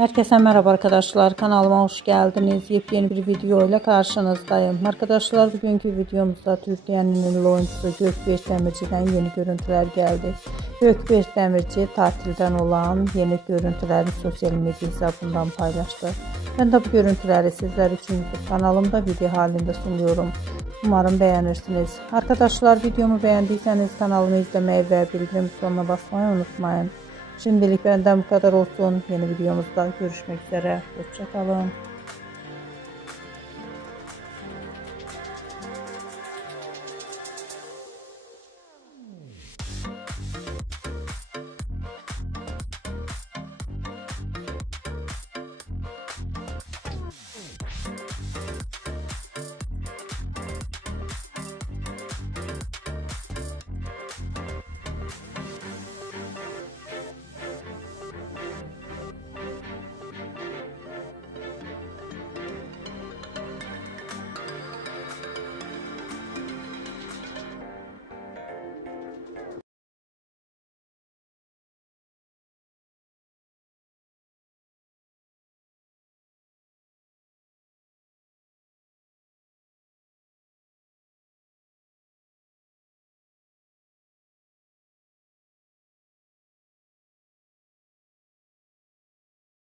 Herkese merhaba arkadaşlar, kanalıma hoş geldiniz. Yepyeni bir video ile karşınızdayım. Arkadaşlar, bugünkü videomuzda Türkiye'nin ünlü oyuncusu Gökberk Demirci'den yeni görüntüler geldi. Gökberk Demirci tatilden olan yeni görüntülerini sosyal medya hesabından paylaştı. Ben de bu görüntüleri sizler için YouTube kanalımda video halinde sunuyorum. Umarım beğenirsiniz. Arkadaşlar, videomu beğendiyseniz kanalımı izlemeyi ve bildirim butonuna basmayı unutmayın. Şimdilik benden bu kadar olsun. Yeni videomuzda görüşmek üzere. Hoşça kalın.